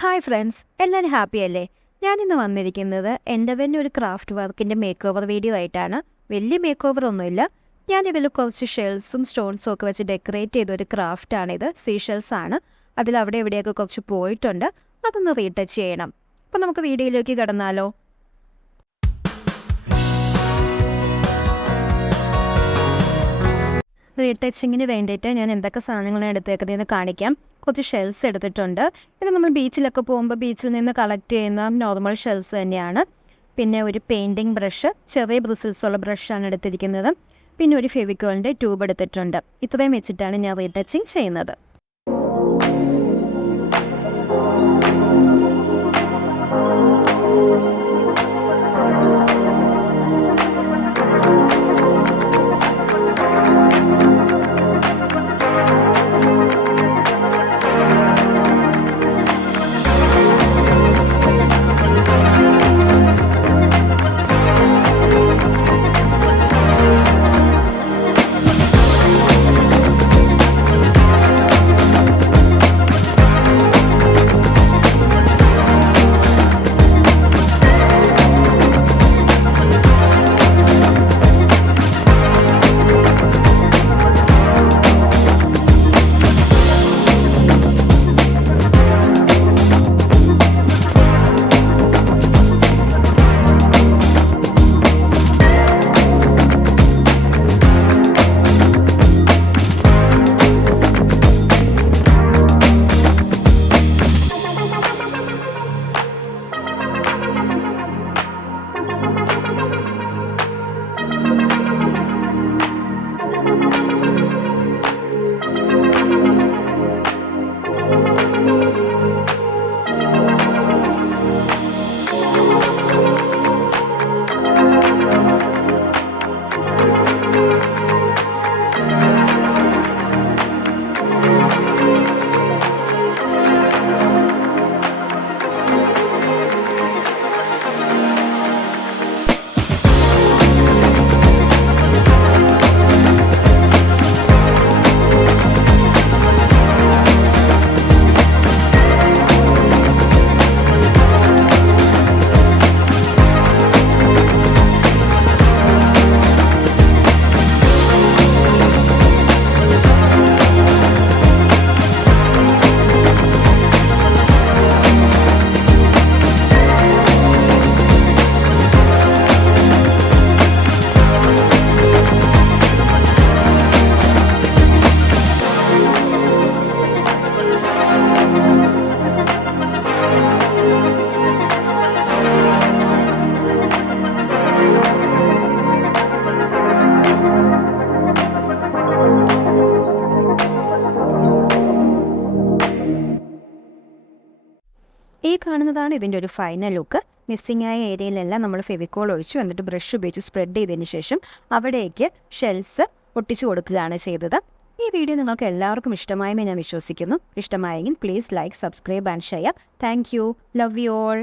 Hi friends, എല്ലാവരും happy അല്ലേ? ഞാനിന്ന് വന്നിരിക്കുന്നത് എൻ്റെ തന്നെ ഒരു ക്രാഫ്റ്റ് വർക്കിൻ്റെ മേക്ക് ഓവർ വീഡിയോ ആയിട്ടാണ്. വലിയ മേക്ക് ഓവർ ഒന്നുമില്ല. ഞാനിതിൽ കുറച്ച് ഷെൽസും സ്റ്റോൺസും ഒക്കെ വെച്ച് ഡെക്കറേറ്റ് ചെയ്തൊരു ക്രാഫ്റ്റാണിത്. സീഷെൽസ് ആണ്. അതിൽ അവിടെ എവിടെയൊക്കെ കുറച്ച് പോയിട്ടുണ്ട്. അതൊന്ന് റീടച്ച് ചെയ്യണം. അപ്പോൾ നമുക്ക് വീഡിയോയിലേക്ക് കടന്നാലോ? റീടച്ചിങ്ങിന് വേണ്ടിയിട്ട് ഞാൻ എന്തൊക്കെ സാധനങ്ങളാണ് എടുത്തേക്കുന്നതെന്ന് കാണിക്കാം. കുറച്ച് ഷെൽസ് എടുത്തിട്ടുണ്ട്. ഇത് നമ്മൾ ബീച്ചിലൊക്കെ പോകുമ്പോൾ ബീച്ചിൽ നിന്ന് കളക്ട് ചെയ്യുന്ന നോർമൽ ഷെൽസ് തന്നെയാണ്. പിന്നെ ഒരു പെയിൻറ്റിങ് ബ്രഷ്, ചെറിയ ബ്രിസിൽസ് ഉള്ള ബ്രഷാണ് എടുത്തിരിക്കുന്നത്. പിന്നെ ഒരു ഫെവിക്കോളിൻ്റെ ട്യൂബ് എടുത്തിട്ടുണ്ട്. ഇത്രയും വെച്ചിട്ടാണ് ഞാൻ റീടച്ചിങ് ചെയ്യുന്നത്. ഈ കാണുന്നതാണ് ഇതിൻ്റെ ഒരു ഫൈനൽ ലുക്ക്. മിസ്സിംഗ് ആയ ഏരിയയിലെല്ലാം നമ്മൾ ഫെവിക്കോൾ ഒഴിച്ചു, എന്നിട്ട് ബ്രഷ് ഉപയോഗിച്ച് സ്പ്രെഡ് ചെയ്തതിന് ശേഷം അവിടേക്ക് ഷെൽസ് ഒട്ടിച്ചു കൊടുക്കുകയാണ് ചെയ്തത്. ഈ വീഡിയോ നിങ്ങൾക്ക് എല്ലാവർക്കും ഇഷ്ടമായെന്ന് ഞാൻ വിശ്വസിക്കുന്നു. ഇഷ്ടമായെങ്കിൽ please like, subscribe and share. Thank you. Love you all.